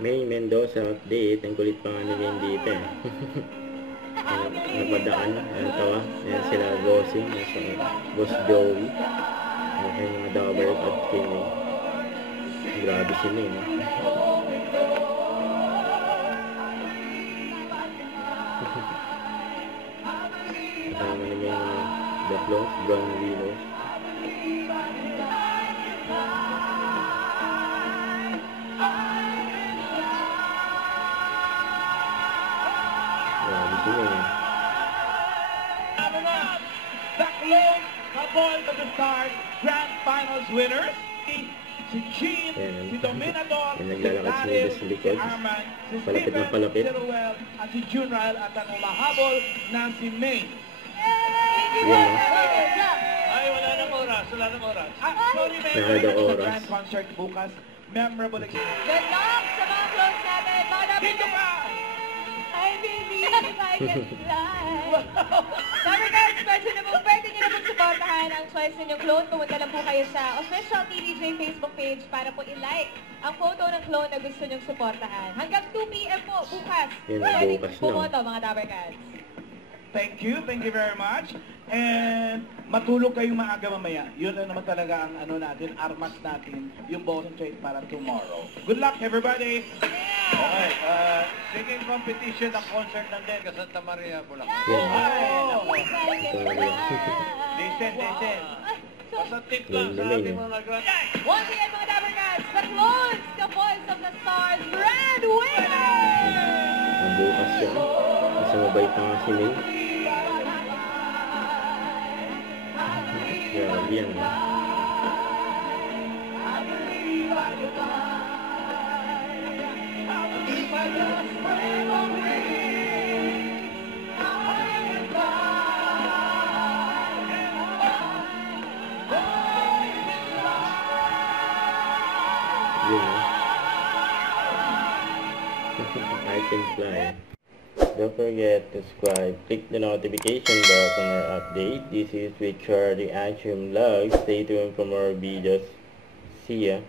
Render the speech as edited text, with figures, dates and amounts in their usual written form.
May Mendoza update. Ang kulit pa nga ni Wayne dito eh. Napadaan. Ayan tawa. Ayan sila bossing. Boss Joey. Ayan mga Dabber at King. Grabe si May. Kasama naman yung The Flows, Brown Winos. Grabe si May. The Clone, Kaboys of the Stars, Grand Finals winners. Si Jean, si Dominador, si Darius, si Arman, si Steven, si Ruel, at si Junrael at ang umahabol na si May. Ay, wala nang oras, wala nang oras. Sorry, May, sa grand concert bukas. Memorable experience. Good luck sa mga close natin. Dito ka! I believe I can fly. Dabber Cats, pwede nyo na pong supportahan ang choice ninyong clone. Pumunta lang po kayo sa official TVJ Facebook page para po i-like ang photo ng clone na gusto nyong supportahan. Hanggang 2 PM po bukas. Pwede pumoto mga Dabber Cats. Thank you very much. And matulog kayong maaga mamaya. Yun na naman talaga ang ano natin, armas natin, yung Boston Trade para tomorrow. Good luck everybody! Okay, singing competition ng concert ng Denga Santa Maria, Bulacan. Listen. Basta tip lang sa ating mga nag-run. Once again mga Dabber Cats, the clones, the Boys of the Stars, grand winner! Ang bukas siya. Kasi mabait pa nga si May. Grabe yan. I can fly. Don't forget to subscribe, click the notification bell for more update. This is with Charlie Action Vlog. Stay tuned for more videos. See ya.